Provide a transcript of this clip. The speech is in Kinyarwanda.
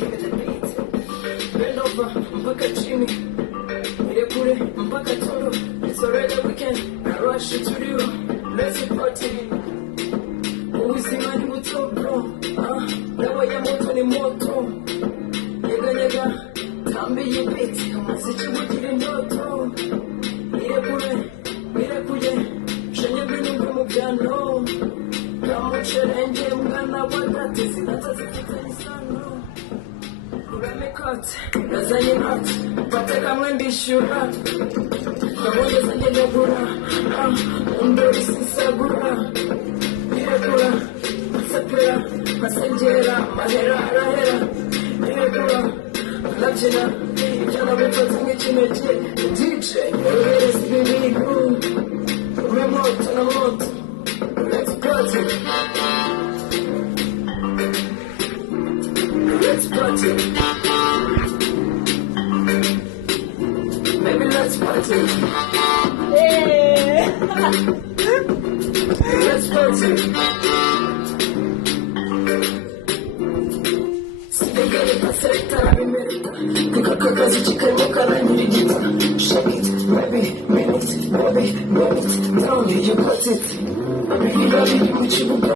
give it a beat. Bend over, mpaka chini. Ile kule, mpaka toro. It's already weekend, I rush it to you. Let's party. Ubuzima ni buto bro. Dawa ya moto ni moto. Nyega nyega, tambi y'ibiti. Umuziki ugira indoto. Ile kule, shenye bintu mu byano. Kamucherenge mwana wa dati zinatazifite isano. Uremekot, nazanye hat, pate kamwe mbishura. Kabonye zanye negura, undori sisagura. Irekura, masapera, masengera, mahera arahera. Irekura, nabyina, ibyana bitoze nk'ikinege. DJ, yohereza ibintu, ube moto na moto. Let's party. Let's party. Maybe let's party. Yeah. Let's party. Sigagare paseta bimerita. Kukakazi chikamoka na nirigita. Shake it, baby, minute, baby, down, you got it. Baby, you got it, you